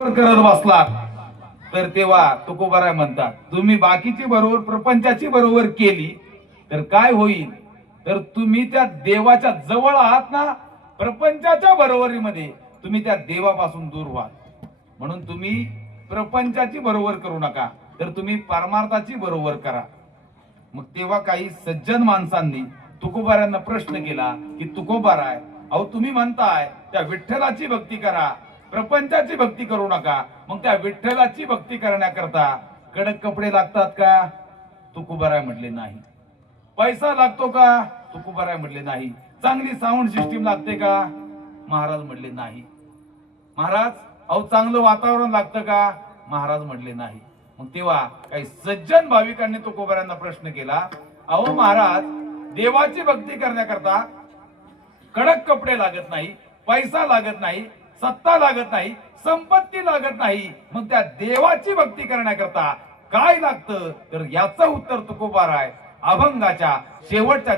करत बसलात तर तेव्हा तुकोबाराय म्हणतात तुम्ही बाकीची बरोबर प्रपंचाची बरोबर केली तर काय होईल तर तुम्ही त्या देवाच्या जवळ आहात ना. प्रपंचाच्या बरोबरीमध्ये तुम्ही त्या देवापासून दूर व्हाल. म्हणून तुम्ही प्रपंचाची बरोबर करू नका तर तुम्ही परमार्थाची बरोबर करा. मग तेव्हा काही सज्जन माणसांनी तुकोबारायांना प्रश्न केला की तुकोबाराय, अहो तुम्ही म्हणताय त्या विठ्ठलाची भक्ती करा, प्रपंचाची भक्ती करू नका. मग त्या विठ्ठलाची भक्ती करण्याकरता कडक कपडे लागतात का? तुकोबाराय म्हटले नाही. पैसा लागतो का? तुकोबाराय म्हटले नाही. चांगली साऊंड सिस्टीम लागते का? महाराज म्हटले नाही. महाराज, अहो चांगलं वातावरण लागतं का? महाराज म्हटले नाही. मग तेव्हा काही सज्जन भाविकांनी तुकोबारायांना प्रश्न केला, अहो महाराज, देवाची भक्ती करण्याकरता कडक कपडे लागत नाही, पैसा लागत नाही, सत्ता लागत नाही, संपत्ती लागत नाही. मग त्या देवाची भक्ती करण्याकरता काय लागतं? तर याचं उत्तर तुकोबाराय अभंगाच्या शेवटच्या